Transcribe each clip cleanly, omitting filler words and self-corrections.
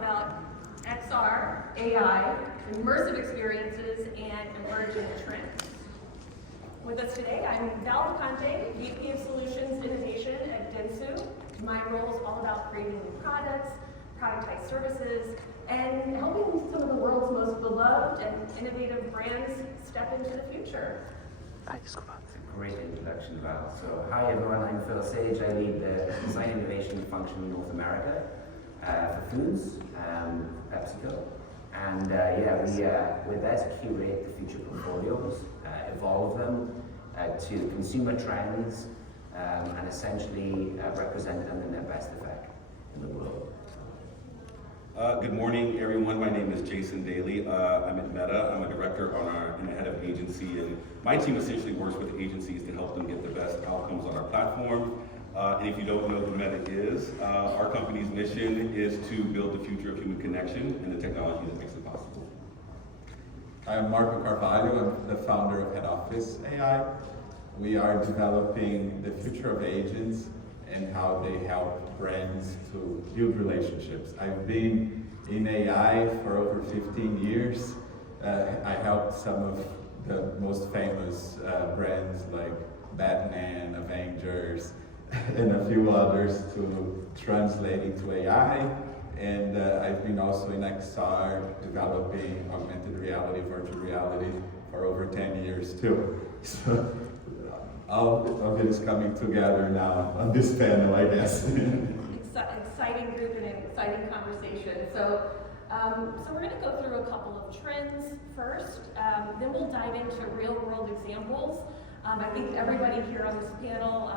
about XR, AI, immersive experiences, and emerging trends. With us today, I'm Val Vacante, VP of Solutions Innovation at Dentsu. My role is all about creating new products, productized services, and helping some of the world's most beloved and innovative brands step into the future. Great introduction, Val. So, hi everyone, I'm Phil Sage. I lead the design innovation function in North America for foods, Pepsico. And we're there to curate the future portfolios, evolve them to consumer trends, and essentially represent them in their best effect in the world. Good morning, everyone. My name is Jason Dailey. I'm at Meta. I'm a director and a head of agency, and my team essentially works with agencies to help them get the best outcomes on our platform. And if you don't know who Meta is, our company's mission is to build the future of human connection and the technology that makes it possible. I'm Marco Carvalho. I'm the founder of Headoffice.ai. We are developing the future of agents and how they help brands to build relationships. I've been in AI for over 15 years. I helped some of the most famous brands like Batman, Avengers, and a few others to translate into AI. And I've been also in XR developing augmented reality, virtual reality for over 10 years too. So all of it is coming together now on this panel, I guess. Exciting group and an exciting conversation. So we're going to go through a couple of trends first, then we'll dive into real world examples. I think everybody here on this panel,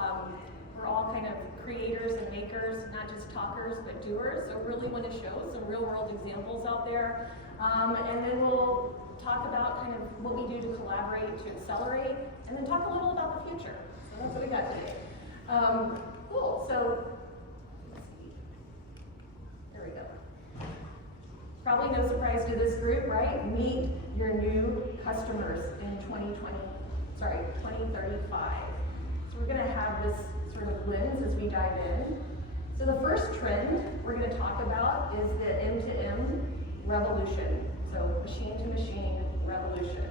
we're all kind of creators and makers, not just talkers, but doers. So really want to show some real world examples out there. And then we'll talk about kind of what we do to collaborate, to accelerate, and then talk a little about the future. So that's what we got today. Cool, so let's see. There we go. Probably no surprise to this group, right? Meet your new customers in 2035. So we're gonna have this sort of lens as we dive in. So the first trend we're gonna talk about is the M2M revolution. So machine-to-machine revolution.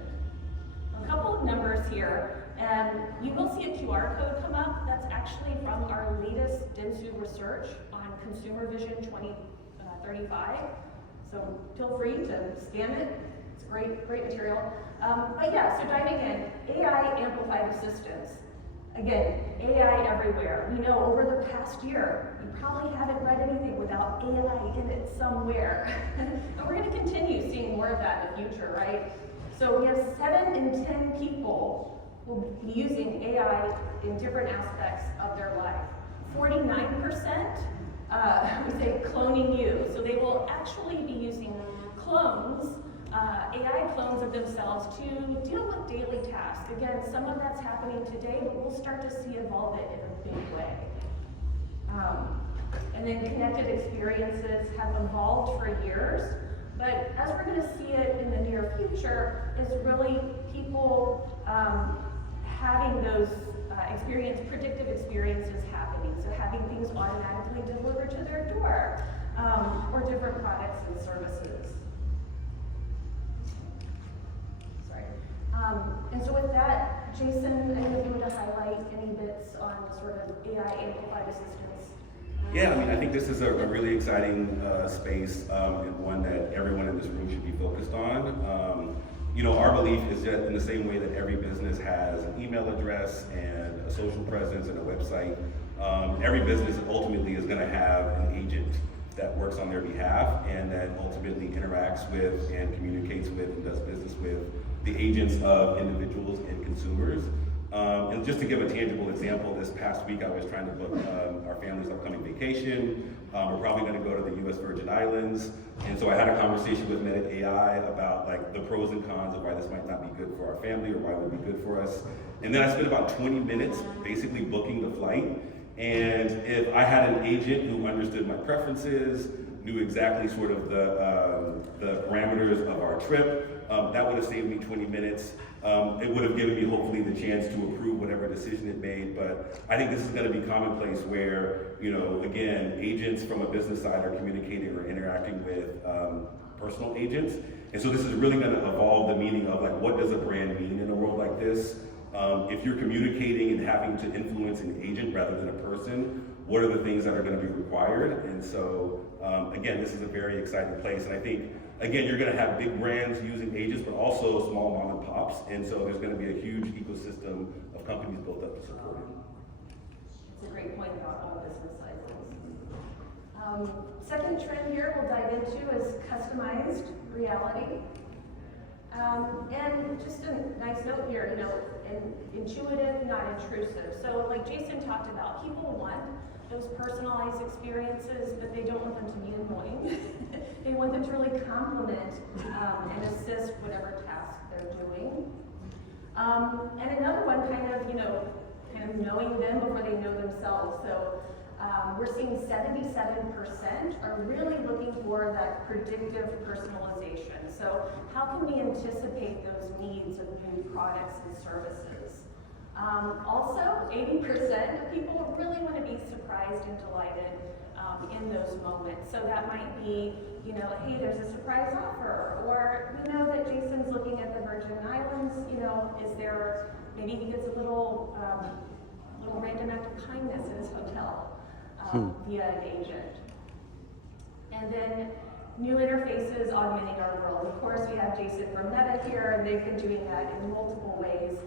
A couple of numbers here, and you will see a QR code come up. That's actually from our latest Dentsu research on Consumer Vision 2035. So feel free to scan it. It's great material. But yeah, so diving in, AI amplified assistance. Again, AI everywhere. We know over the past year, you probably haven't read anything without AI in it somewhere. And we're going to continue seeing more of that in the future, right? So we have 7 in 10 people will be using AI in different aspects of their life. 49%, we say cloning you. So they will actually be using clones, AI clones of themselves to deal with daily tasks. Again, some of that's happening today, but we'll start to see evolve it in a big way. And then connected experiences have evolved for years, but as we're going to see it in the near future, is really people having those predictive experiences happening. So having things automatically delivered to their door, or different products and services. And so with that, Jason, I don't know if you want to highlight any bits on sort of AI amplified assistance. Yeah, I mean, I think this is a really exciting space and one that everyone in this room should be focused on. Our belief is that in the same way that every business has an email address and a social presence and a website, every business ultimately is going to have an agent that works on their behalf and that ultimately interacts with and communicates with and does business with the agents of individuals and consumers. And just to give a tangible example, this past week I was trying to book our family's upcoming vacation. We're probably going to go to the US Virgin Islands. And so I had a conversation with Meta AI about like the pros and cons of why this might not be good for our family or why it would be good for us. And then I spent about 20 minutes basically booking the flight. And if I had an agent who understood my preferences, knew exactly sort of the parameters of our trip, That would have saved me 20 minutes. It would have given me hopefully the chance to approve whatever decision it made, but I think this is going to be commonplace where, again, agents from a business side are communicating or interacting with personal agents. And so this is really going to evolve the meaning of like, what does a brand mean in a world like this? If you're communicating and having to influence an agent rather than a person, what are the things that are going to be required? And so, again, this is a very exciting place. And I think, again, you're going to have big brands using agents, but also small mom and pops. And so there's going to be a huge ecosystem of companies built up to support it. It's a great point about all business cycles. Second trend here we'll dive into is customized reality. And just a nice note here, intuitive, not intrusive. So like Jason talked about, people want those personalized experiences, but they don't want them to be annoying. They want them to really complement and assist whatever task they're doing. And another one, kind of knowing them before they know themselves. So we're seeing 77% are really looking for that predictive personalization. So how can we anticipate those needs of new products and services? Also, 80% of people really want to be surprised and delighted in those moments. So that might be, hey, there's a surprise offer, or we know that Jason's looking at the Virgin Islands, is there, maybe he gets a little random act of kindness in his hotel via an agent. And then new interfaces augmenting our world. Of course, we have Jason from Meta here, and they've been doing that in multiple ways.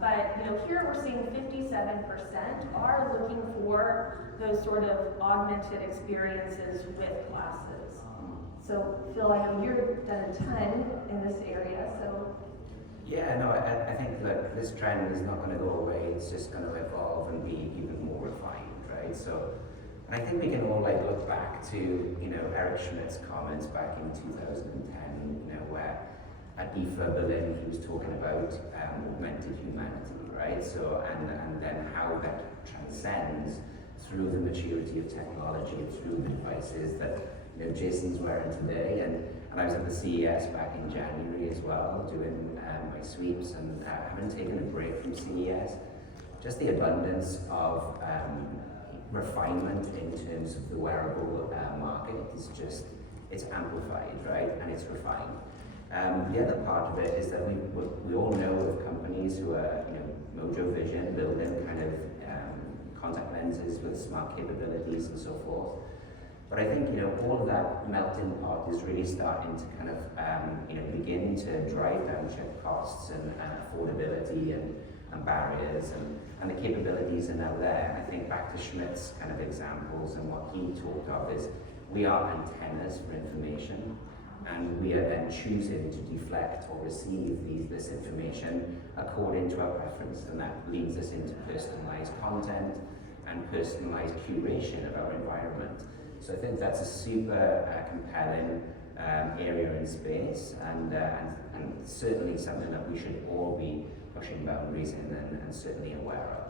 But here we're seeing 57% are looking for those sort of augmented experiences with classes. So Phil, I know you've done a ton in this area, so. Yeah, no, I think that this trend is not going to go away. It's just going to evolve and be even more refined, right? So, and I think we can all look back to Eric Schmidt's comments back in 2010, where at IFA Berlin he was talking about augmented humanity, right? So and then how that transcends through the maturity of technology, through the devices that Jason's wearing today, and I was at the CES back in January as well, doing my sweeps, and having taken a break from CES, just the abundance of refinement in terms of the wearable market is just, it's amplified, right, and it's refined. The other part of it is that we all know of companies who are, Mojo Vision, building kind of contact lenses with smart capabilities and so forth. But I think, all of that melting pot is really starting to kind of, begin to drive down chip costs and affordability and barriers, and the capabilities are now there. And I think back to Schmidt's kind of examples, and what he talked of is we are antennas for information, and we are then choosing to deflect or receive this information according to our preference, and that leads us into personalized content and personalized curation of our environment. So I think that's a super compelling area in space, and certainly something that we should all be pushing boundaries in and certainly aware of.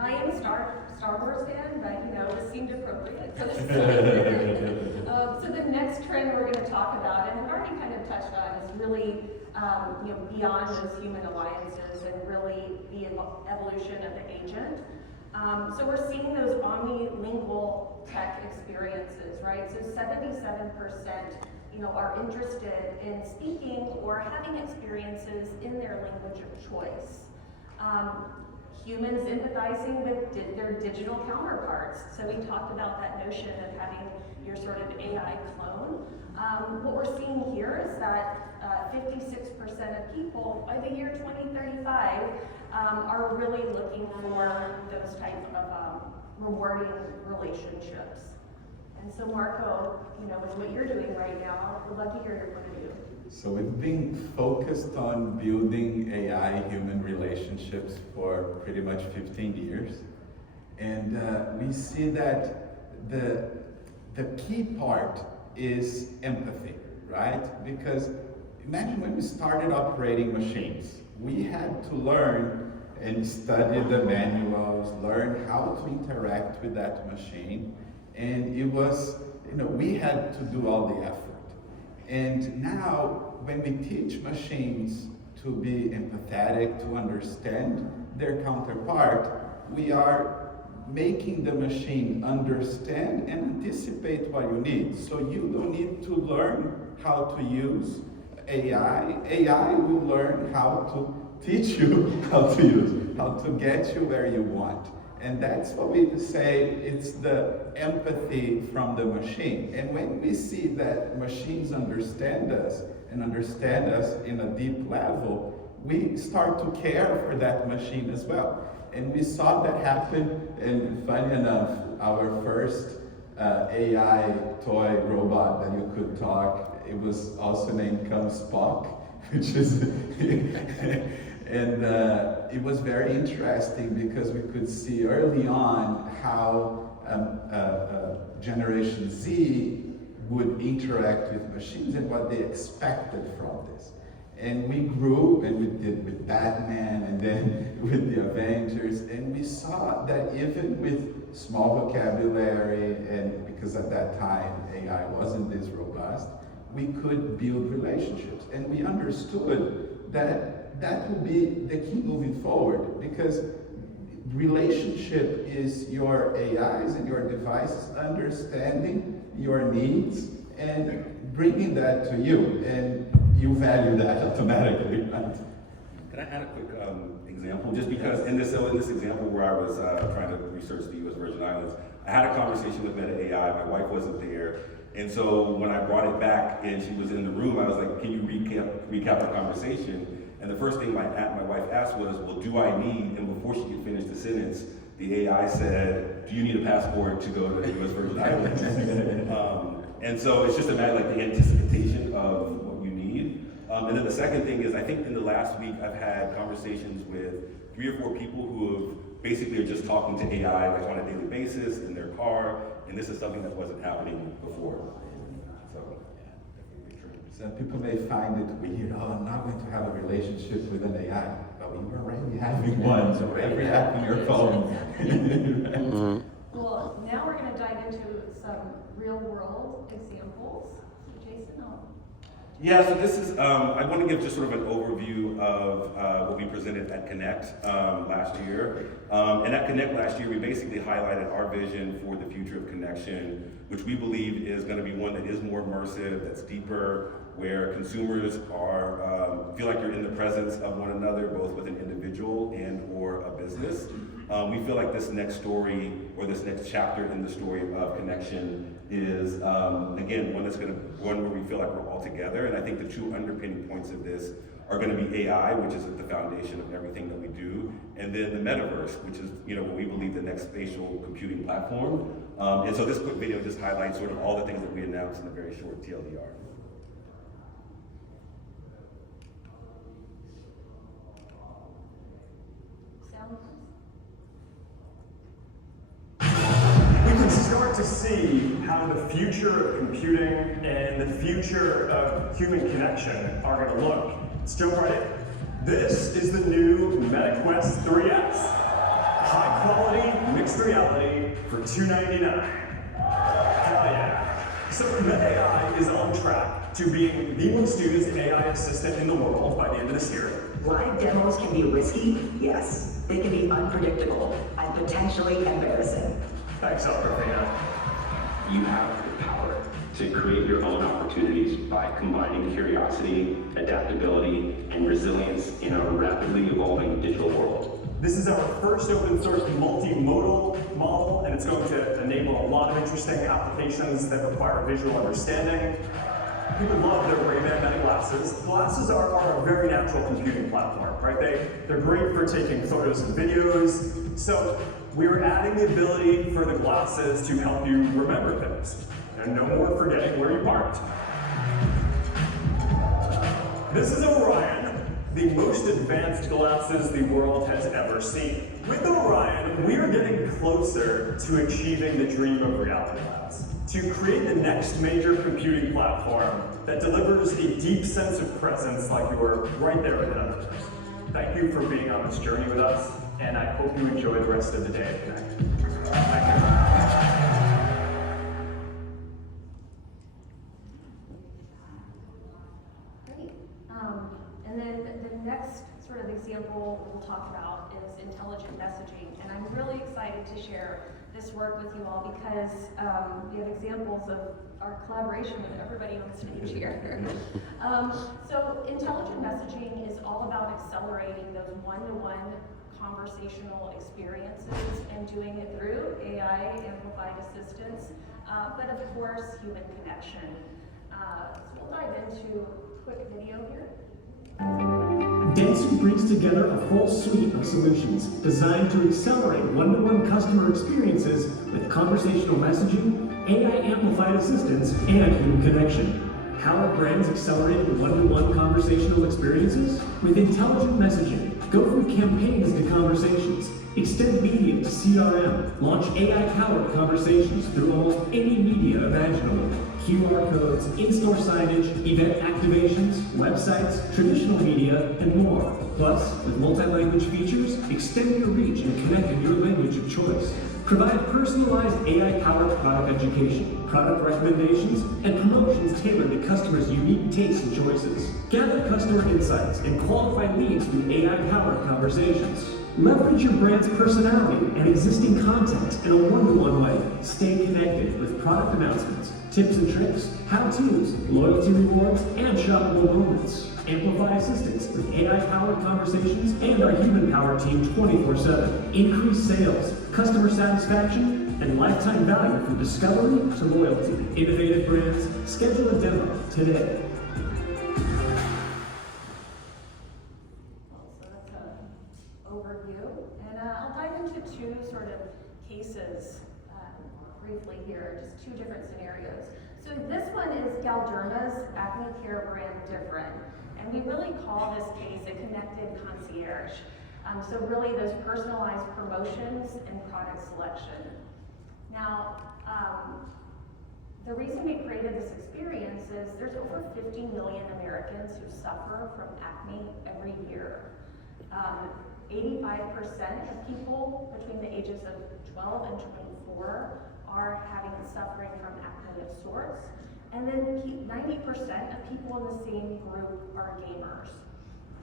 I am a Star Wars fan, but this seemed appropriate. So the next trend we're going to talk about, and we've already kind of touched on, is really beyond those human alliances and really the evolution of the agent. So we're seeing those omnilingual tech experiences, right? So 77% are interested in speaking or having experiences in their language of choice. Humans empathizing with their digital counterparts. So we talked about that notion of having your sort of AI clone. What we're seeing here is that 56% of people by the year 2035 are really looking for those types of rewarding relationships. And so Marco, with what you're doing right now, we'd love to hear your point of view. So we've been focused on building AI-human relationships for pretty much 15 years. And we see that the key part is empathy, right? Because imagine when we started operating machines, we had to learn and study the manuals, learn how to interact with that machine. And it was we had to do all the effort. And now, when we teach machines to be empathetic, to understand their counterpart, we are making the machine understand and anticipate what you need. So you don't need to learn how to use AI. AI will learn how to teach you how to use, how to get you where you want. And that's what we say, it's the empathy from the machine. And when we see that machines understand us and understand us in a deep level, we start to care for that machine as well. And we saw that happen, and funny enough, our first AI toy robot that you could talk, it was also named Come Spock, which is, and it was very interesting because we could see early on how Generation Z would interact with machines and what they expected from this. And we grew, and we did with Batman, and then with the Avengers, and we saw that even with small vocabulary, and because at that time AI wasn't this robust, we could build relationships. And we understood that that would be the key moving forward, because relationship is your AIs and your devices understanding your needs and bringing that to you. And you value that automatically, right? Can I add a quick example? Just because in this example where I was trying to research the U.S. Virgin Islands, I had a conversation with Meta AI. My wife wasn't there, and so when I brought it back and she was in the room, I was like, "Can you recap our conversation?" And the first thing my wife asked was, "Well, do I need?" And before she could finish the sentence, the AI said, "Do you need a passport to go to the U.S. Virgin Islands?" And so it's just a matter like the anticipation of what you need. And then the second thing is, I think in the last week I've had conversations with 3 or 4 people who have basically are just talking to AI like on a daily basis in their car, and this is something that wasn't happening before. So people may find it weird, oh, I'm not going to have a relationship with an AI, but we were already having one, so every app on your phone. Well, now we're going to dive into some real-world examples. So Jason, Yeah, so this is, I want to give just sort of an overview of what we presented at Connect last year. And at Connect last year, we basically highlighted our vision for the future of connection, which we believe is going to be one that is more immersive, that's deeper, where consumers are feel like you're in the presence of one another, both with an individual and or a business. We feel like this next story, or this next chapter in the story of connection is, again, one where we feel like we're all together. And I think the 2 underpinning points of this are going to be AI, which is at the foundation of everything that we do, and then the metaverse, which is, what we believe the next spatial computing platform. And so this quick video just highlights sort of all the things that we announced in a very short TLDR. Start to see how the future of computing and the future of human connection are going to look. Let's jump right in. This is the new Meta Quest 3X. High quality mixed reality for $299. Hell yeah. So Meta AI is on track to being the most used AI assistant in the world by the end of this year. Live demos can be risky, yes. They can be unpredictable and potentially embarrassing. Thanks, Albertina. You have the power to create your own opportunities by combining curiosity, adaptability, and resilience in a rapidly evolving digital world. This is our first open source multimodal model, and it's going to enable a lot of interesting applications that require visual understanding. People love their Ray-Ban Meta glasses. Glasses are a very natural computing platform, right? They're great for taking photos and videos. So we're adding the ability for the glasses to help you remember things. And no more forgetting where you parked. This is Orion, the most advanced glasses the world has ever seen. With Orion, we are getting closer to achieving the dream of Reality Labs, to create the next major computing platform that delivers a deep sense of presence like you were right there with others. Thank you for being on this journey with us, and I hope you enjoy the rest of the day at Connect. Thank you. we'll talk about is intelligent messaging. And I'm really excited to share this work with you all because we have examples of our collaboration with everybody on stage here. So intelligent messaging is all about accelerating those one-to-one conversational experiences and doing it through AI amplified assistance, but of course human connection. So we'll dive into a quick video here. Dentsu brings together a full suite of solutions designed to accelerate one-to-one customer experiences with conversational messaging, AI-amplified assistance, and human connection. How are brands accelerating one-to-one conversational experiences? With intelligent messaging, go from campaigns to conversations, extend media to CRM, launch AI-powered conversations through almost any media imaginable. QR codes, in-store signage, event activations, websites, traditional media, and more. Plus, with multi-language features, extend your reach and connect in your language of choice. Provide personalized AI-powered product education, product recommendations, and promotions tailored to customers' unique tastes and choices. Gather customer insights and qualify leads through AI-powered conversations. Leverage your brand's personality and existing content in a one-to-one way. Stay connected with product announcements, tips and tricks, how-tos, loyalty rewards, and shoppable moments. Amplify assistance with AI-powered conversations and our human-powered team 24/7. Increase sales, customer satisfaction, and lifetime value from discovery to loyalty. Innovative brands, schedule a demo today. So that's an overview, and I'll dive into two sort of cases briefly here, just two different scenarios. So this one is Galderma's acne care brand Different, and we really call this case a connected concierge. So really those personalized promotions and product selection. Now, the reason we created this experience is there's over 50 million Americans who suffer from acne every year. 85% of people between the ages of 12 and 24 are suffering from acne of sorts, and then 90% of people in the same group are gamers.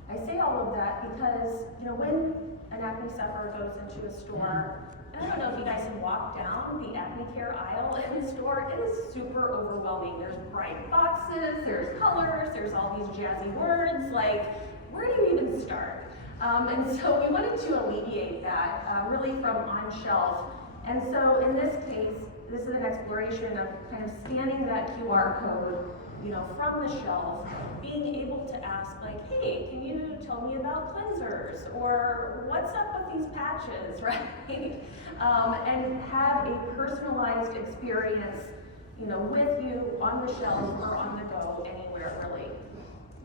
I say all of that because, when an acne sufferer goes into a store, and I don't know if you guys have walked down the acne care aisle in the store, it is super overwhelming. There's bright boxes, there's colors, there's all these jazzy words, like, where do you even start? And so we wanted to alleviate that, really from on shelf. And so in this case, this is an exploration of kind of scanning that QR code, from the shelf, being able to ask like, hey, can you tell me about cleansers? Or what's up with these patches, right? And have a personalized experience, with you on the shelf or on the go, anywhere really.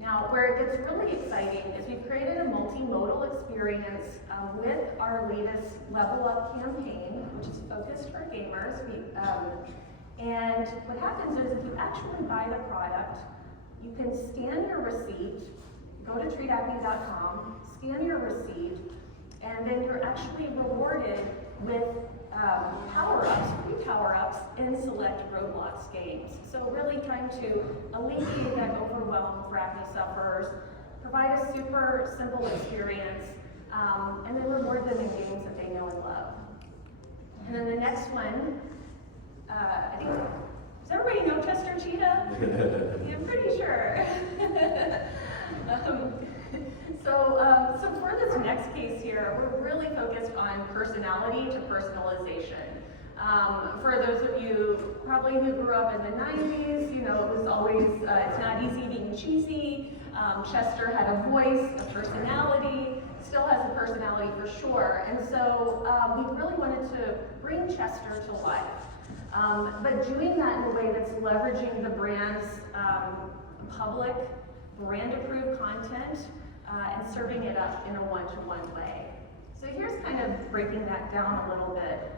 Now, where it gets really exciting is we've created a multimodal experience with our latest Level Up campaign, which is focused for gamers. And what happens is if you actually buy the product, you can scan your receipt, go to treatacne.com, scan your receipt, and then you're actually rewarded with power-ups, free power-ups in select Roblox games. So really trying to alleviate that overwhelm for acne sufferers, provide a super simple experience, and then reward them in games that they know and love. And then the next one, I think, does everybody know Chester Cheetah? Yeah, I'm pretty sure. So for this next case here, we're really focused on personality to personalization. For those of you probably who grew up in the 90s, it was always, it's not easy being cheesy. Chester had a voice, a personality, still has a personality for sure. And so we really wanted to bring Chester to life. But doing that in a way that's leveraging the brand's public, brand-approved content and serving it up in a one-to-one way. So here's kind of breaking that down a little bit.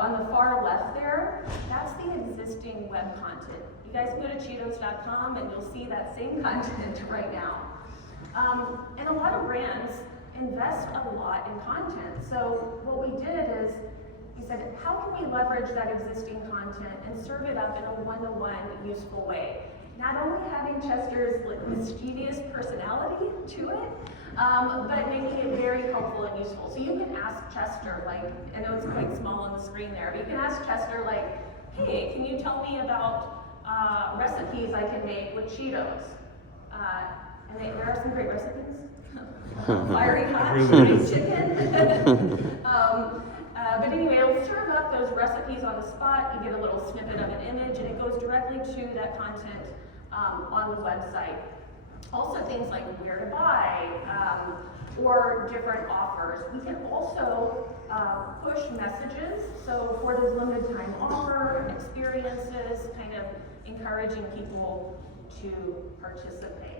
On the far left there, that's the existing web content. You guys can go to Cheetos.com and you'll see that same content right now. And a lot of brands invest a lot in content. So what we did is, we said, how can we leverage that existing content and serve it up in a one-to-one useful way? not only having Chester's like, mischievous personality to it, but making it very helpful and useful. So you can ask Chester, like, I know it's quite small on the screen there, but you can ask Chester, like, hey, can you tell me about recipes I can make with Cheetos? And there are some great recipes. Fiery hot fried chicken. But anyway, it'll serve up those recipes on the spot. You get a little snippet of an image, and it goes directly to that content on the website. Also things like where to buy, or different offers. We can also push messages. So for those limited time offer experiences, kind of encouraging people to participate.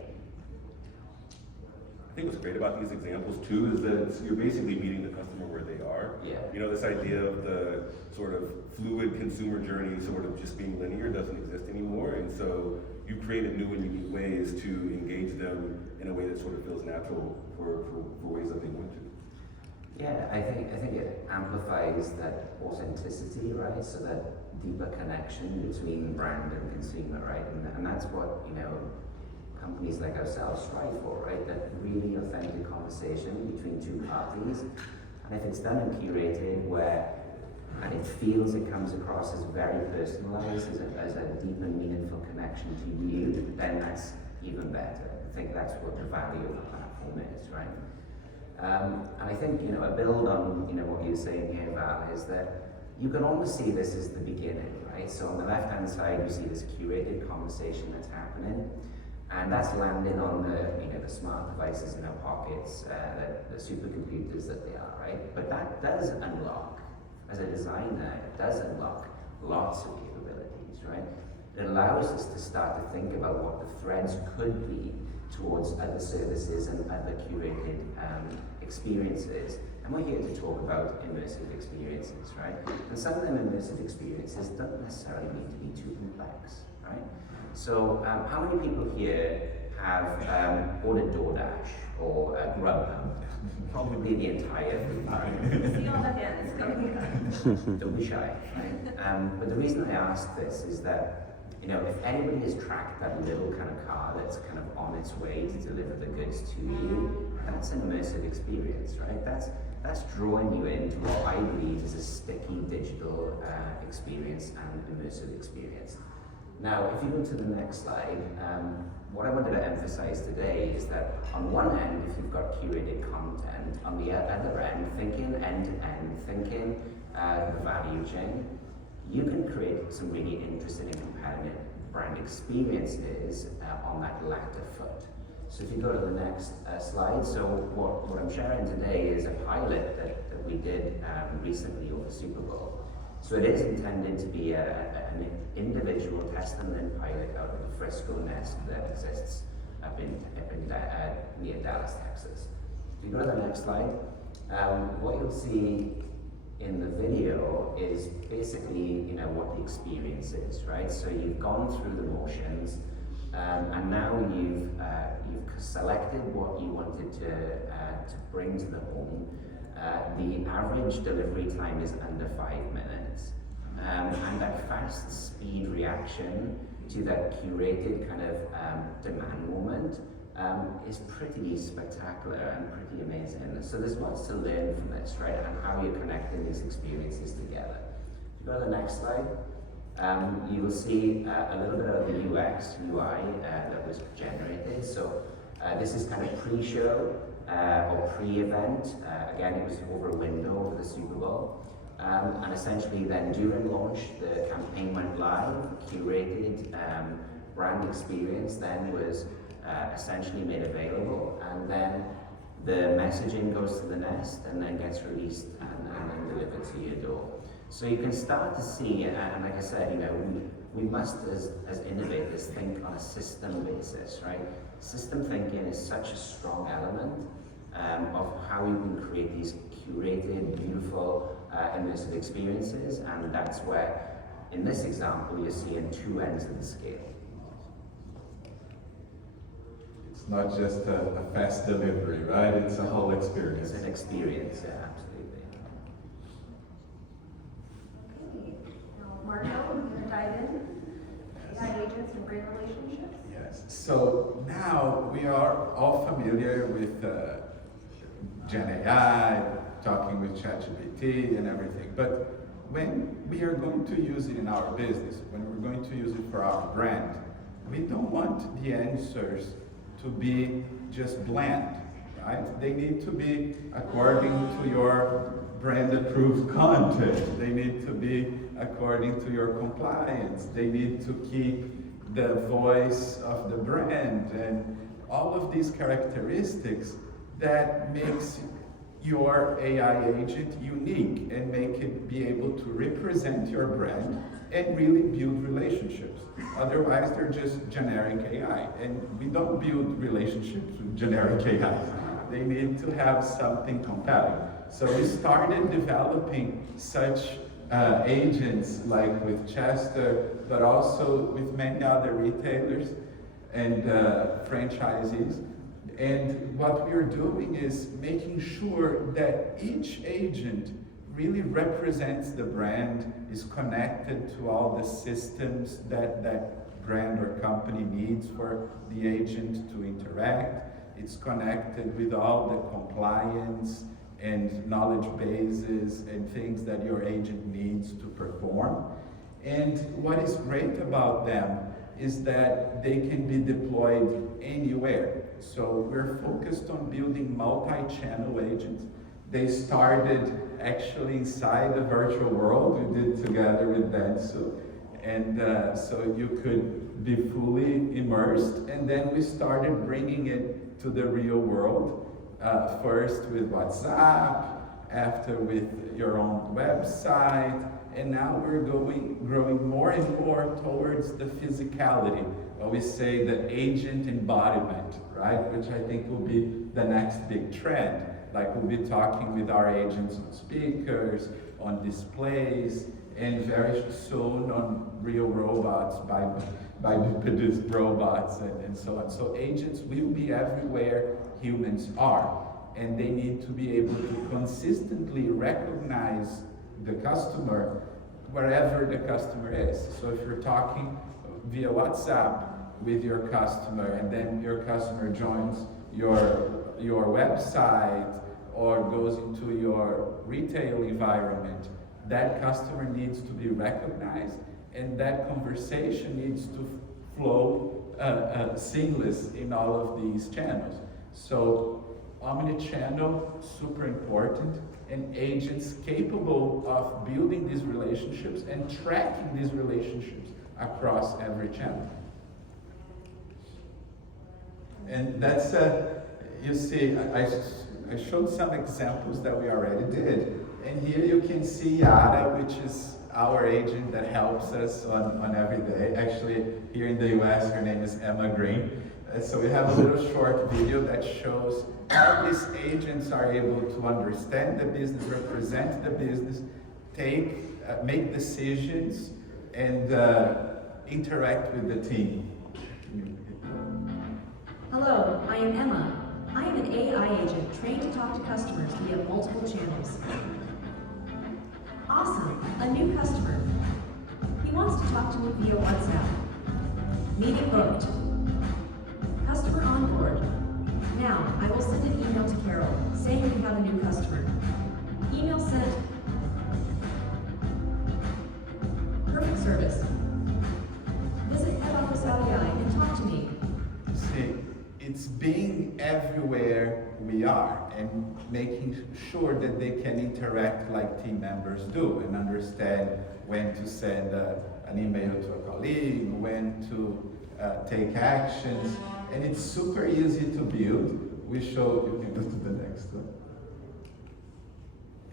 I think what's great about these examples too is that you're basically meeting the customer where they are. Yeah. You know, this idea of the sort of fluid consumer journey sort of just being linear doesn't exist anymore. And so you've created new and unique ways to engage them in a way that sort of feels natural for ways that they want to. Yeah, I think it amplifies that authenticity, right? So that deeper connection between brand and consumer, right? And that's what, you know, companies like ourselves strive for, right? That really authentic conversation between two parties. And if it's done and curated and it feels, it comes across as very personalized, as a deep and meaningful connection to you, then that's even better. I think that's what the value of the platform is, right? And I think, you know, a build on, you know, what you're saying here, Val, is that you can almost see this as the beginning, right? So on the left-hand side, you see this curated conversation that's happening. And that's landing on the, you know, the smart devices in our pockets, the supercomputers that they are, right? But that does unlock, as a designer, it does unlock lots of capabilities, right? It allows us to start to think about what the threads could be towards other services and other curated experiences. And we're here to talk about immersive experiences, right? And some of them immersive experiences don't necessarily need to be too complex, right? So, how many people here have ordered DoorDash or Grubhub? Probably the entire group. See all the hands coming up. Don't be shy, right? But the reason I ask this is that, you know, if anybody has tracked that little kind of car that's kind of on its way to deliver the goods to you, that's an immersive experience, right? That's drawing you into what I believe is a sticky digital experience and immersive experience. Now, if you go to the next slide, what I wanted to emphasize today is that on one end, if you've got curated content, on the other end, thinking end-to-end, thinking the value chain, you can create some really interesting and compelling brand experiences on that latter foot. So if you go to the next slide, so what I'm sharing today is a pilot that we did recently over Super Bowl. So it is intended to be an individual test and learn pilot out of the Frisco nest that exists up in near Dallas, Texas. If you go to the next slide, what you'll see in the video is basically, you know, what the experience is, right? So you've gone through the motions, and now you've selected what you wanted to bring to the home. The average delivery time is under 5 minutes. And that fast speed reaction to that curated kind of demand moment is pretty spectacular and pretty amazing. So there's lots to learn from this, right? And how you're connecting these experiences together. If you go to the next slide, you will see a little bit of the UX, UI that was generated. So this is kind of pre-show or pre-event. Again, it was over a window over the Super Bowl. And essentially then during launch, the campaign went live, curated brand experience then was essentially made available, and then the messaging goes to the nest and then gets released and then delivered to your door. So you can start to see, and like I said, you know, we must as innovators think on a system basis, right? System thinking is such a strong element of how we can create these curated, beautiful, immersive experiences, and that's where, in this example, you're seeing two ends of the scale. It's not just a fast delivery, right? It's a whole experience. It's an experience, yeah, absolutely. Okay, now Marco, we're going to dive in. AI agents and brand relationships. So now we are all familiar with Gen AI, talking with ChatGPT and everything. But when we are going to use it in our business, when we're going to use it for our brand, we don't want the answers to be just bland, right? They need to be according to your brand approved content. They need to be according to your compliance. They need to keep the voice of the brand and all of these characteristics that makes your AI agent unique and make it be able to represent your brand and really build relationships. Otherwise, they're just generic AI, and we don't build relationships with generic AI. They need to have something compelling. So we started developing such agents like with Chester, but also with many other retailers and franchisees. And what we're doing is making sure that each agent really represents the brand, is connected to all the systems that that brand or company needs for the agent to interact. It's connected with all the compliance and knowledge bases and things that your agent needs to perform. And what is great about them is that they can be deployed anywhere. So we're focused on building multi-channel agents. They started actually inside the virtual world we did together with Dentsu. And so you could be fully immersed. And then we started bringing it to the real world. First with WhatsApp, after with your own website, and now we're growing more and more towards the physicality, or we say the agent embodiment, right? Which I think will be the next big trend. Like we'll be talking with our agents on speakers, on displays, and very soon on real robots by produced robots and so on. So agents will be everywhere humans are, and they need to be able to consistently recognize the customer wherever the customer is. So if you're talking via WhatsApp with your customer and then your customer joins your website or goes into your retail environment, that customer needs to be recognized, and that conversation needs to flow seamless in all of these channels. So omni-channel, super important, and agents capable of building these relationships and tracking these relationships across every channel. And that's, you see, I showed some examples that we already did. And here you can see Yara, which is our agent that helps us on every day. Actually, here in the US, her name is Emma Green. So we have a little short video that shows how these agents are able to understand the business, represent the business, make decisions, and interact with the team. Hello, I am Emma. I am an AI agent trained to talk to customers via multiple channels. Awesome, a new customer. He wants to talk to me via WhatsApp. Meeting booked. Customer on board. Now, I will send an email to Carol saying we have a new customer. Email sent. Perfect service. Visit Headoffice.ai and talk to me. See, it's being everywhere we are and making sure that they can interact like team members do and understand when to send an email to a colleague, when to take actions. And it's super easy to build. We show, you can go to the next one.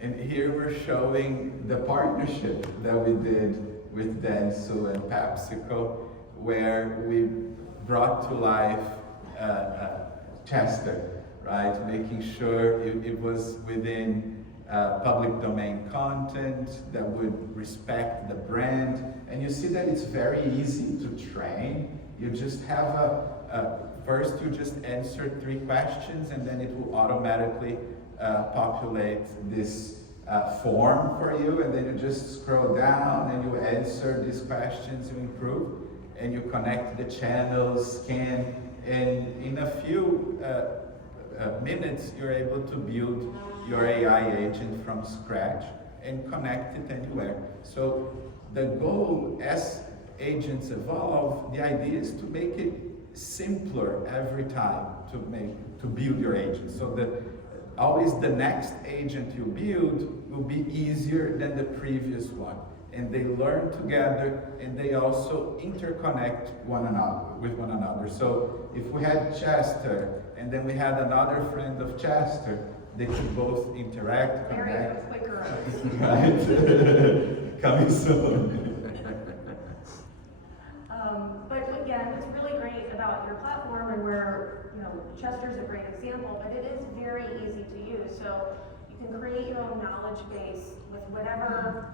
And here we're showing the partnership that we did with Dentsu and Pepsico, where we brought to life Chester, right? Making sure it was within public domain content that would respect the brand. And you see that it's very easy to train. You just have first you just answer 3 questions, and then it will automatically populate this form for you, and then you just scroll down and you answer these questions, you improve, and you connect the channels, scan And in a few minutes, you're able to build your AI agent from scratch and connect it anywhere. So the goal, as agents evolve, the idea is to make it simpler every time to build your agent. So that always the next agent you build will be easier than the previous one. And they learn together, and they also interconnect with one another. So if we had Chester, and then we had another friend of Chester, they could both interact, connect. Very quicker. Right? Coming soon. But again, what's really great about your platform, and where, Chester's a great example, but it is very easy to use. So you can create your own knowledge base with whatever,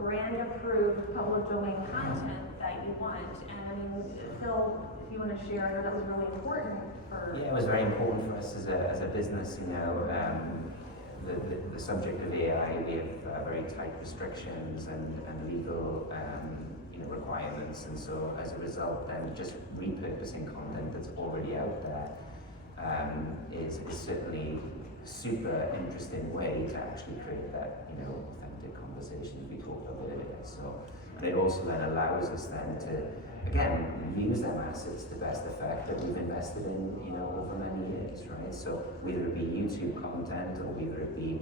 brand approved public domain content that you want. And I mean, Phil, if you want to share, I know that was really important for... Yeah, it was very important for us as a business, the subject of AI, we have very tight restrictions and legal requirements, and so as a result then just repurposing content that's already out there is certainly a super interesting way to actually create that authentic conversations we talked about earlier. So, and it also then allows us then to again use them assets to best effect that we've invested in over many years, right? So whether it be YouTube content or whether it be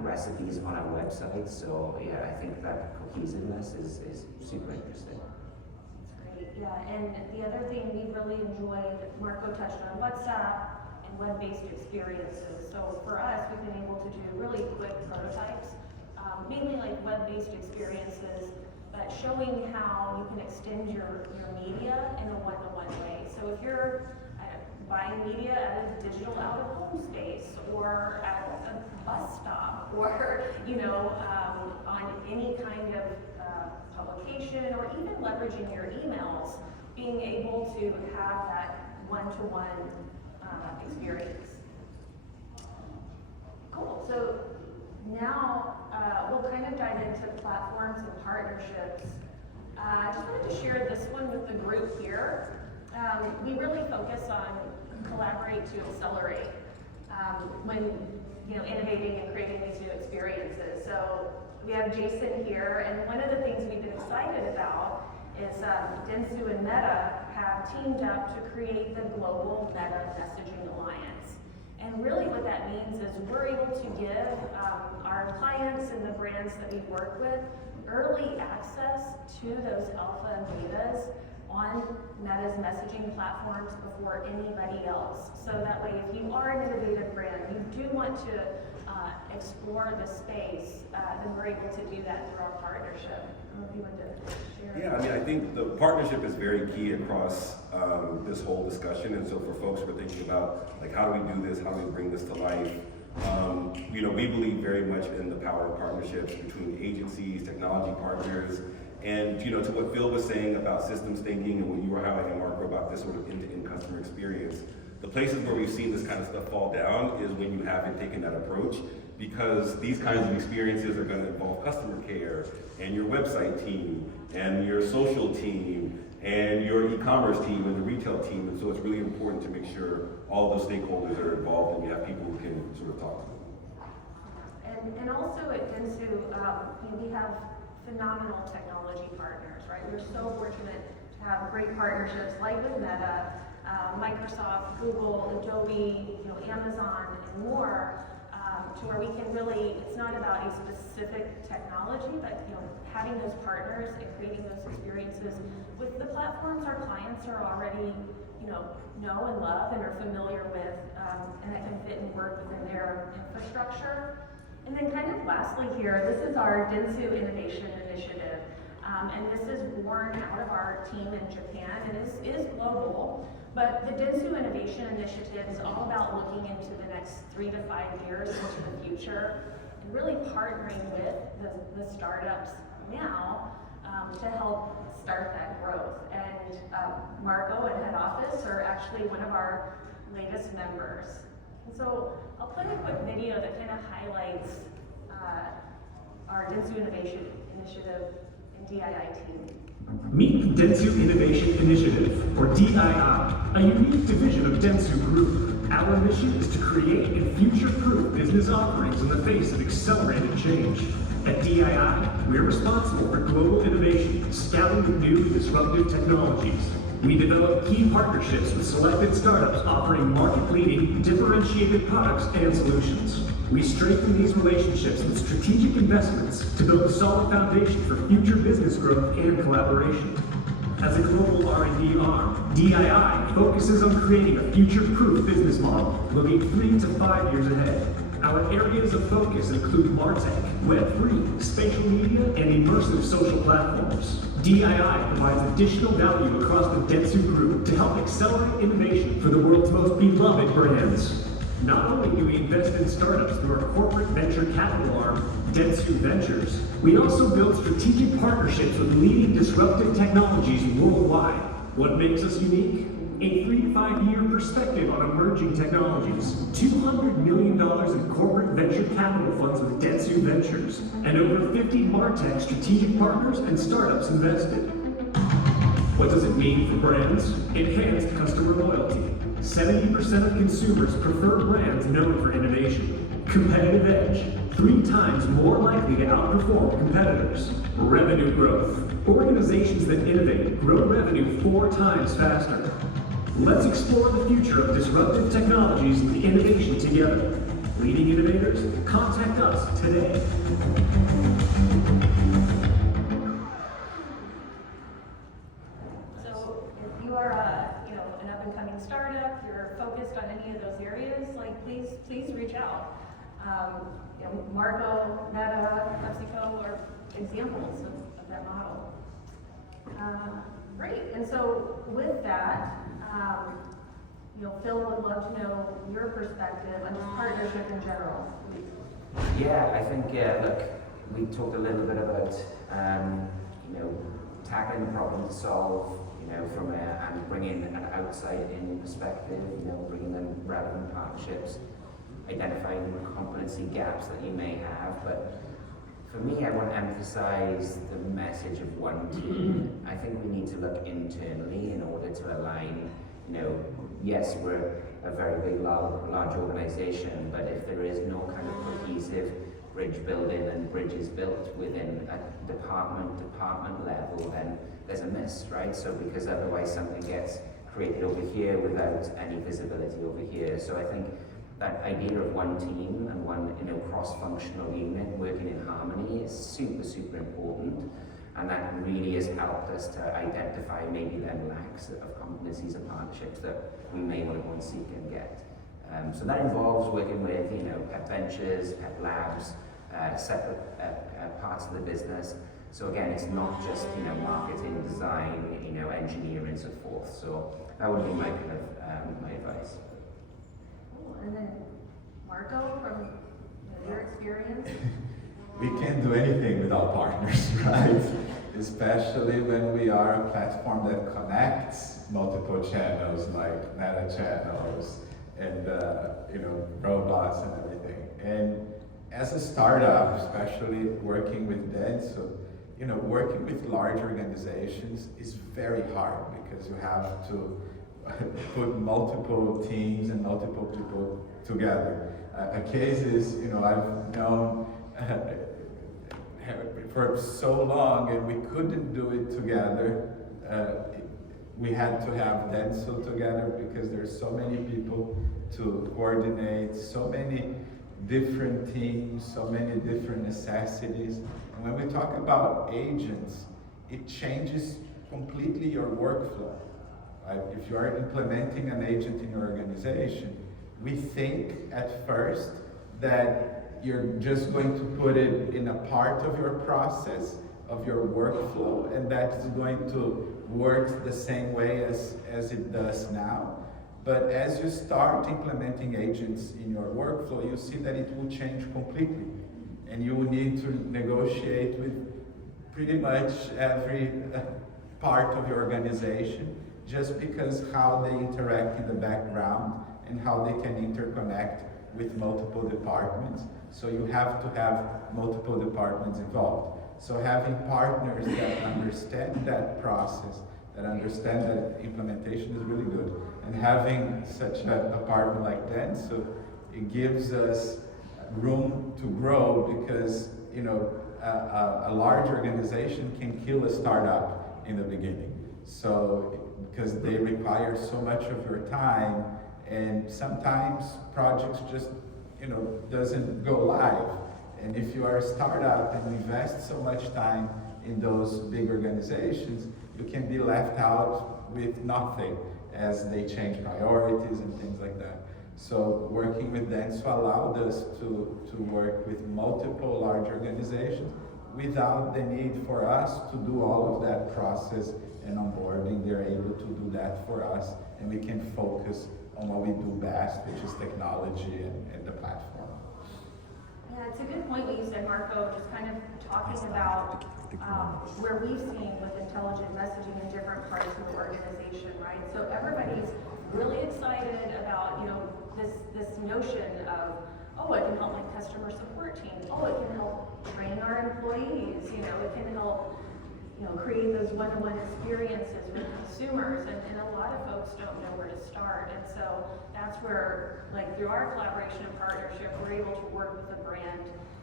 recipes on our website. So yeah, I think that cohesiveness is super interesting. That's great, yeah. And the other thing we really enjoyed, Marco touched on WhatsApp and web-based experiences. So for us, we've been able to do really quick prototypes, mainly like web-based experiences, but showing how you can extend your media in a one-to-one way. So if you're buying media at a digital out-of-home space, or at a bus stop, or on any kind of publication, or even leveraging your emails, being able to have that one-to-one experience. Cool. So now we'll kind of dive into platforms and partnerships. I just wanted to share this one with the group here. We really focus on collaborate to accelerate when innovating and creating these new experiences. So we have Jason here, and one of the things we've been excited about is Dentsu and Meta have teamed up to create the Global Meta Messaging Alliance. And really what that means is we're able to give our clients and the brands that we work with early access to those alpha and betas on Meta's messaging platforms before anybody else. So that way, if you are an innovative brand, you do want to explore the space, then we're able to do that through our partnership. I don't know if you want to share. Yeah, I mean, I think the partnership is very key across this whole discussion. And so for folks who are thinking about, like, how do we do this? How do we bring this to life? We believe very much in the power of partnerships between agencies, technology partners, and to what Phil was saying about systems thinking and what you were highlighting, Marco, about this sort of end-to-end customer experience. The places where we've seen this kind of stuff fall down is when you haven't taken that approach, because these kinds of experiences are going to involve customer care and your website team and your social team and your e-commerce team and the retail team. And so it's really important to make sure all those stakeholders are involved and you have people who can sort of talk to them. And also at Dentsu, we have phenomenal technology partners, right? We're so fortunate to have great partnerships like with Meta, Microsoft, Google, Adobe, Amazon, and more, to where we can really, it's not about a specific technology, but having those partners and creating those experiences with the platforms our clients are already know and love and are familiar with, and that can fit and work within their infrastructure. And then kind of lastly here, this is our Dentsu Innovation Initiative. And this is born out of our team in Japan and is global. But the Dentsu Innovation Initiative is all about looking into the next 3 to 5 years into the future and really partnering with the startups now to help start that growth. And Marco and Headoffice are actually one of our latest members. And so I'll play a quick video that kind of highlights our Dentsu Innovation Initiative DII team. Meet the Dentsu Innovation Initiative, or DII, a unique division of Dentsu Group. Our mission is to create and future-proof business offerings in the face of accelerated change. At DII, we're responsible for global innovation, scouting with new disruptive technologies. We develop key partnerships with selected startups offering market-leading, differentiated products and solutions. We strengthen these relationships with strategic investments to build a solid foundation for future business growth and collaboration. As a global R&D arm, DII focuses on creating a future-proof business model, looking 3 to 5 years ahead. Our areas of focus include MarTech, Web3, spatial media, and immersive social platforms. DII provides additional value across the Dentsu Group to help accelerate innovation for the world's most beloved brands. Not only do we invest in startups through our corporate venture capital arm, Dentsu Ventures, we also build strategic partnerships with leading disruptive technologies worldwide. What makes us unique? A 3 to 5 year perspective on emerging technologies, $200 million in corporate venture capital funds with Dentsu Ventures, and over 50 MarTech strategic partners and startups invested. What does it mean for brands? Enhanced customer loyalty. 70% of consumers prefer brands known for innovation. Competitive edge. 3 times more likely to outperform competitors. Revenue growth. Organizations that innovate grow revenue 4 times faster. Let's explore the future of disruptive technologies and innovation together. Leading innovators, contact us today. So if you are an up-and-coming startup, you're focused on any of those areas, please reach out. Marco, Meta, Pepsico are examples of that model. Great, and so with that, Phil would love to know your perspective on just partnership in general. Yeah, I think, look, we talked a little bit about, tackling the problem to solve, and bringing an outside-in perspective, bringing in relevant partnerships, identifying competency gaps that you may have. But for me, I want to emphasize the message of one team. I think we need to look internally in order to align, yes, we're a very big, large organization, but if there is no kind of cohesive bridge building and bridges built within a department level, then there's a miss, right? So because otherwise something gets created over here without any visibility over here. So I think that idea of one team and one cross-functional unit working in harmony is super, super important. And that really has helped us to identify maybe them lacks of competencies and partnerships that we may want to seek and get. So that involves working with, Pep Ventures, Pep Labs, separate parts of the business. So again, it's not just, marketing, design, engineering, and so forth. So that would be my kind of, my advice. Cool. And then Marco, from your experience? We can't do anything without partners, right? Especially when we are a platform that connects multiple channels, like meta channels and robots and everything. And as a startup, especially working with Dentsu, working with large organizations is very hard because you have to put multiple teams and multiple people together. A case is, I've known for so long and we couldn't do it together. We had to have Dentsu together because there's so many people to coordinate, so many different teams, so many different necessities. And when we talk about agents, it changes completely your workflow. Right? If you are implementing an agent in your organization, we think at first that you're just going to put it in a part of your process, of your workflow, and that's going to work the same way as it does now. But as you start implementing agents in your workflow, you see that it will change completely. And you will need to negotiate with pretty much every part of your organization, just because how they interact in the background and how they can interconnect with multiple departments. So you have to have multiple departments involved. So having partners that understand that process, that understand that implementation is really good. And having such a partner like Dentsu, it gives us room to grow because, you know, a large organization can kill a startup in the beginning. So, because they require so much of your time, and sometimes projects just, you know, doesn't go live. And if you are a startup and invest so much time in those big organizations, you can be left out with nothing as they change priorities and things like that. So working with Dentsu allowed us to work with multiple large organizations without the need for us to do all of that process and onboarding. They're able to do that for us, and we can focus on what we do best, which is technology and the platform. Yeah, it's a good point what you said, Marco, just kind of talking about where we've seen with intelligent messaging in different parts of the organization, right? So everybody's really excited about, you know, this notion of, oh, it can help my customer support team. Oh, it can help train our employees. You know, it can help, you know, create those one-to-one experiences with consumers. And a lot of folks don't know where to start. And so that's where, like, through our collaboration and partnership, we're able to work with the brand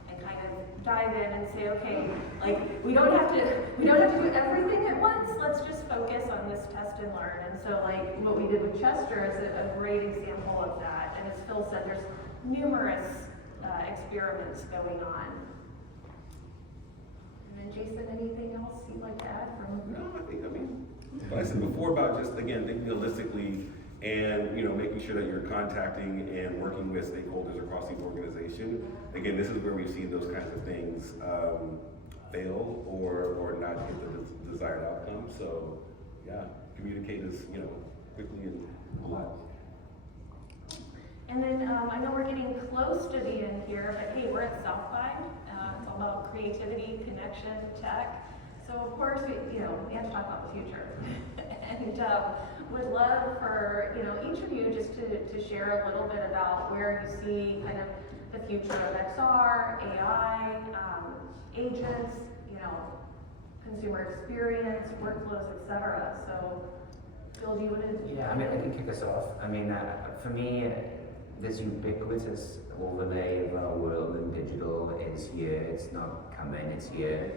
and kind of dive in and say, okay, like, we don't have to do everything at once. Let's just focus on this test and learn. And so, like, what we did with Chester is a great example of that. And as Phil said, there's numerous experiments going on. And then Jason, anything else you'd like to add from? No, I mean, what I said before about just, again, thinking holistically and, you know, making sure that you're contacting and working with stakeholders across the organization. Again, this is where we've seen those kinds of things fail or not get the desired outcome. So, yeah, communicate as, you know, quickly and a lot. And then I know we're getting close to the end here, but hey, we're at South by. It's all about creativity, connection, tech. So of course, we have to talk about the future. And would love for, you know, each of you just to share a little bit about where you see kind of the future of XR, AI, agents, you know, consumer experience, workflows, etc. So, Phil, do you want to? Yeah, I mean, I can kick us off. I mean, for me, this ubiquitous overlay of our world and digital is here. It's not coming, it's here.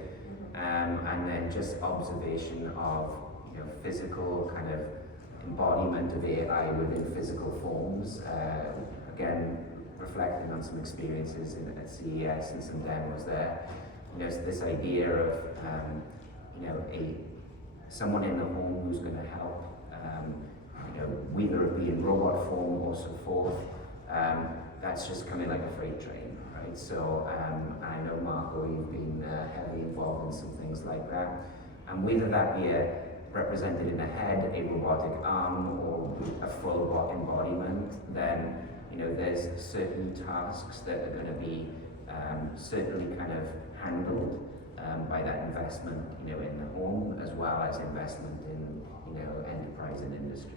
And then just observation of, you know, physical kind of embodiment of AI within physical forms. Again, reflecting on some experiences at CES and some demos there. You know, so this idea of, you know, someone in the home who's going to help, you know, whether it be in robot form or so forth. That's just coming like a freight train, right? So I know, Marco, you've been heavily involved in some things like that. And whether that be represented in a head, a robotic arm, or a full bot embodiment, then, you know, there's certain tasks that are going to be certainly kind of handled by that investment, you know, in the home, as well as investment in, you know, enterprise and industry.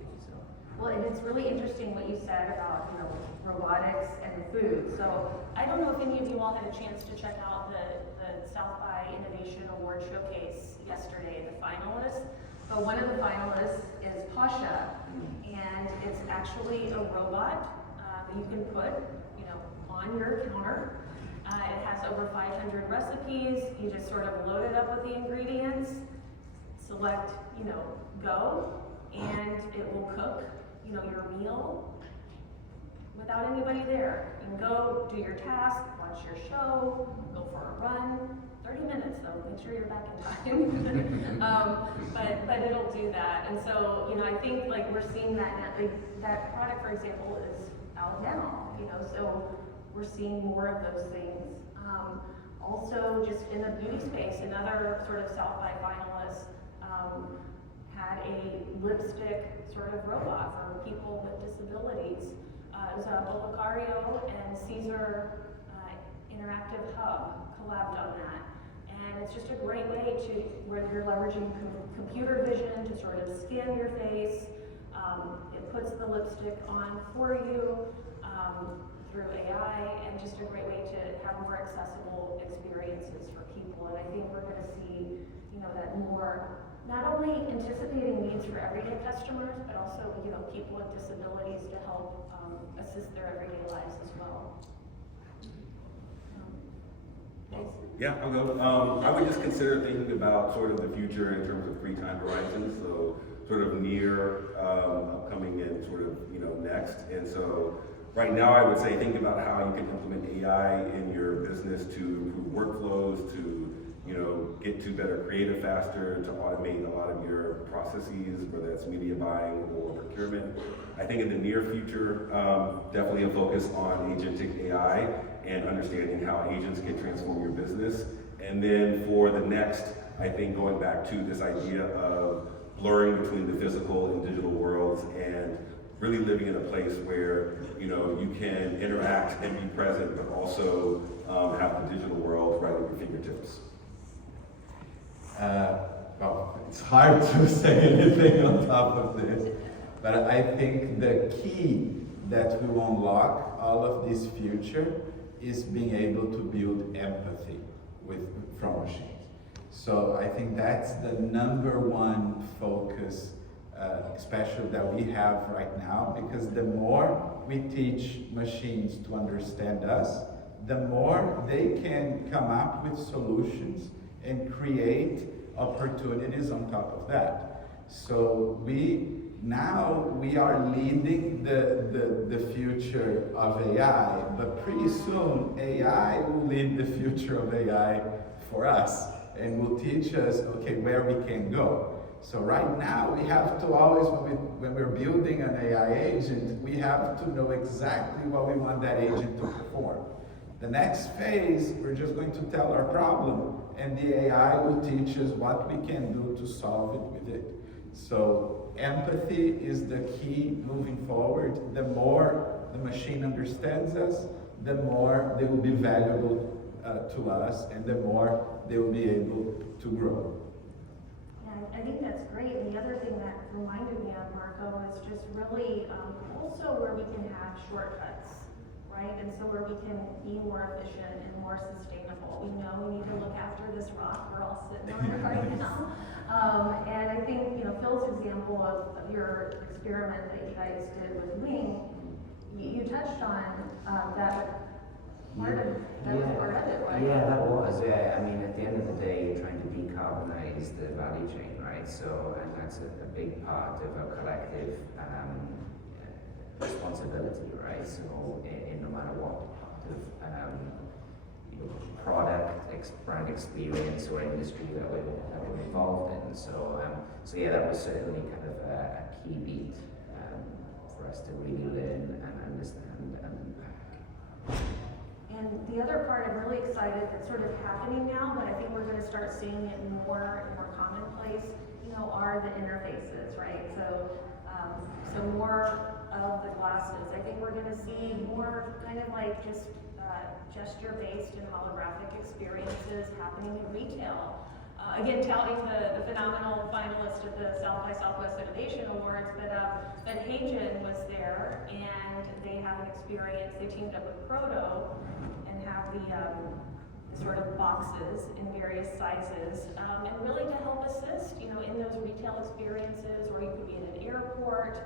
Well, and it's really interesting what you said about, you know, robotics and food. So I don't know if any of you all had a chance to check out the South by Innovation Award Showcase yesterday, the finalists. But one of the finalists is Pasha, and it's actually a robot that you can put, you know, on your counter. It has over 500 recipes. You just sort of load it up with the ingredients, select, you know, go, and it will cook, you know, your meal without anybody there. You can go do your task, watch your show, go for a run. 30 minutes though, make sure you're back in time. But it'll do that. And so, you know, I think like we're seeing that now, like, that product, for example, is out now, you know, so we're seeing more of those things. Also, just in the beauty space, another sort of South by finalist had a lipstick sort of robot for people with disabilities. It was Bolicario and Caesar Interactive Hub collabed on that. And it's just a great way to, where you're leveraging computer vision to sort of scan your face. It puts the lipstick on for you through AI, and just a great way to have more accessible experiences for people. And I think we're going to more, not only anticipating needs for everyday customers, but also, people with disabilities to help assist their everyday lives as well. Yeah, I'll go. I would just consider thinking about sort of the future in terms of 3 time horizons, so sort of near, upcoming, and sort of, next. And so right now I would say think about how you can implement AI in your business to improve workflows, to get to better creative faster, to automate a lot of your processes, whether that's media buying or procurement. I think in the near future, definitely a focus on agentic AI and understanding how agents can transform your business. And then for the next, I think going back to this idea of blurring between the physical and digital worlds and really living in a place where you can interact and be present, but also have the digital world right at your fingertips. Well, it's hard to say anything on top of this, but I think the key that will unlock all of this future is being able to build empathy from machines. So I think that's the #1 focus, especially that we have right now, because the more we teach machines to understand us, the more they can come up with solutions and create opportunities on top of that. So we are leading the future of AI, but pretty soon AI will lead the future of AI for us and will teach us, okay, where we can go. So right now we have to always, when we're building an AI agent, we have to know exactly what we want that agent to perform. The next phase, we're just going to tell our problem, and the AI will teach us what we can do to solve it with it. So empathy is the key moving forward. The more the machine understands us, the more they will be valuable to us, and the more they will be able to grow. Yeah, I think that's great. And the other thing that reminded me of, Marco, is just really also where we can have shortcuts, right? And so where we can be more efficient and more sustainable. We know we need to look after this rock we're all sitting on it right now. And I think, Phil's example of your experiment that you guys did with Wing, you touched on that part of it, right? Yeah, that was. Yeah, I mean, at the end of the day, you're trying to decarbonize the value chain, right? So, and that's a big part of a collective responsibility, right? So, in no matter what part of product, brand experience, or industry that we're involved in. So, yeah, that was certainly kind of a key beat for us to really learn and understand and unpack. And the other part I'm really excited that's sort of happening now, but I think we're going to start seeing it more and more commonplace, are the interfaces, right? So, so more of the glasses. I think we're going to see more kind of like just gesture-based and holographic experiences happening in retail. Again, touting the phenomenal finalist of the South by Southwest Innovation Awards, but Hagen was there, and they have an experience. They teamed up with Proto and have the sort of boxes in various sizes, and really to help assist, in those retail experiences, or you could be in an airport.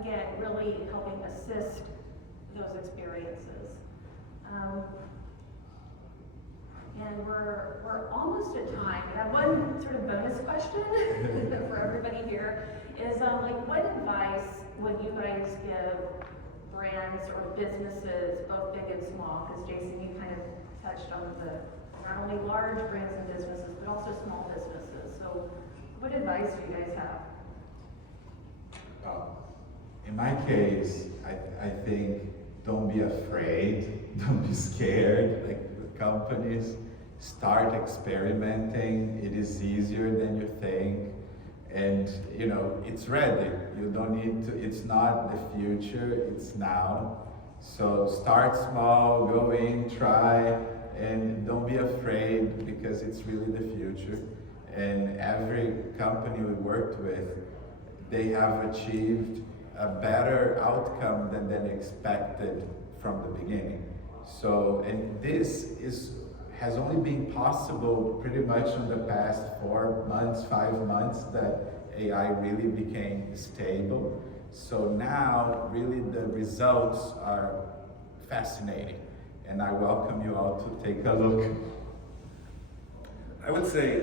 Again, really helping assist those experiences. And we're almost at time. I have one sort of bonus question for everybody here is what advice would you guys give brands or businesses, both big and small? Because Jason, you kind of touched on the not only large brands and businesses, but also small businesses. So what advice do you guys have? In my case, I think don't be afraid, don't be scared. Like with companies, start experimenting. It is easier than you think. And it's ready. You don't need to, it's not the future, it's now. So start small, go in, try, and don't be afraid because it's really the future. And every company we worked with, they have achieved a better outcome than expected from the beginning. So, and this has only been possible pretty much in the past 4 months, 5 months that AI really became stable. So now really the results are fascinating, and I welcome you all to take a look. I would say,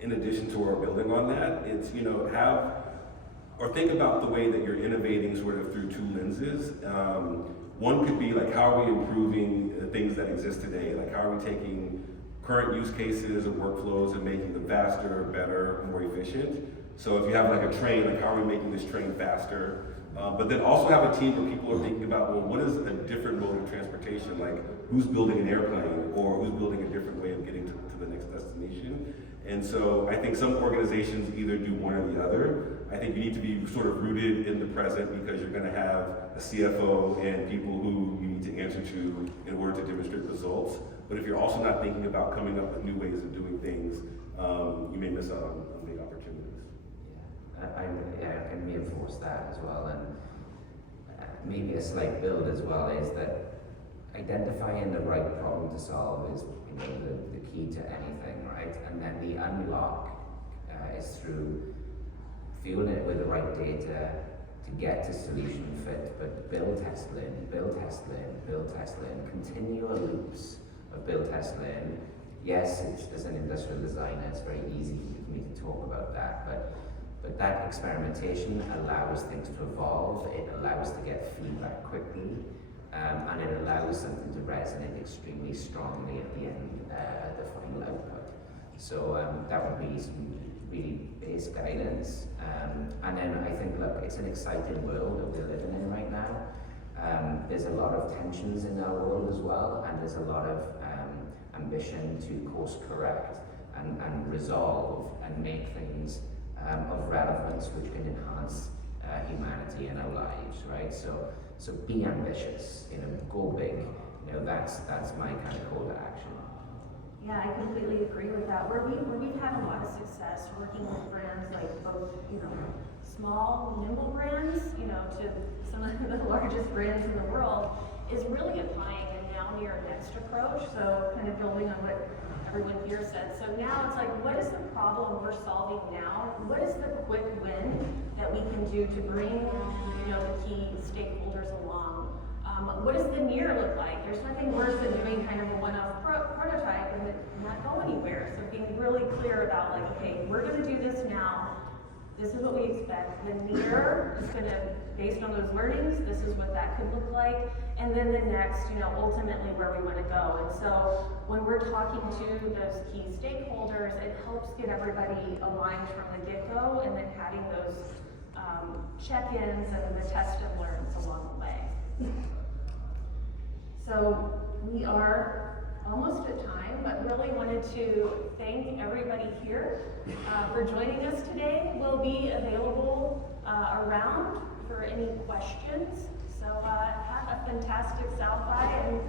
in addition to our building on that, it's, think about the way that you're innovating sort of through two lenses. One could be like, how are we improving the things that exist today? Like, how are we taking current use cases and workflows and making them faster, better, more efficient? So if you have like a train, like how are we making this train faster? But then also have a team where people are thinking about, well, what is a different mode of transportation? Like, who's building an airplane, or who's building a different way of getting to the next destination? And so I think some organizations either do one or the other. I think you need to be sort of rooted in the present, because you're going to have a CFO and people who you need to answer to in order to demonstrate results. But if you're also not thinking about coming up with new ways of doing things, you may miss out on big opportunities. I can reinforce that as well, and maybe a slight build as well is that identifying the right problem to solve is the key to anything, right? And then the unlock is through fueling it with the right data to get to solution fit, but build, test, learn, build, test, learn, build, test, learn, continual loops of build, test, learn. Yes, as an industrial designer, it's very easy for me to talk about that, but that experimentation allows things to evolve, it allows to get feedback quickly, and it allows something to resonate extremely strongly at the end, the final output. So that would be some really base guidance. And then I think, look, it's an exciting world that we're living in right now. There's a lot of tensions in our world as well, and there's a lot of ambition to course correct and resolve and make things of relevance which can enhance humanity in our lives, right? So be ambitious, go big. That's my kind of call to action. Yeah, I completely agree with that. Where we've had a lot of success working with brands like both, small, nimble brands, to some of the largest brands in the world, is really applying a now near next approach. So kind of building on what everyone here said. So now it's like, what is the problem we're solving now? What is the quick win that we can do to bring, the key stakeholders along? What does the near look like? There's nothing worse than doing kind of a one-off prototype and not go anywhere. So being really clear about like, okay, we're going to do this now. This is what we expect. The near is going to, based on those learnings, this is what that could look like. And then the next, ultimately where we want to go. And so when we're talking to those key stakeholders, it helps get everybody aligned from the get-go, and then having those check-ins and the test and learns along the way. So we are almost at time, but really wanted to thank everybody here for joining us today. We'll be available around for any questions. So have a fantastic South by, and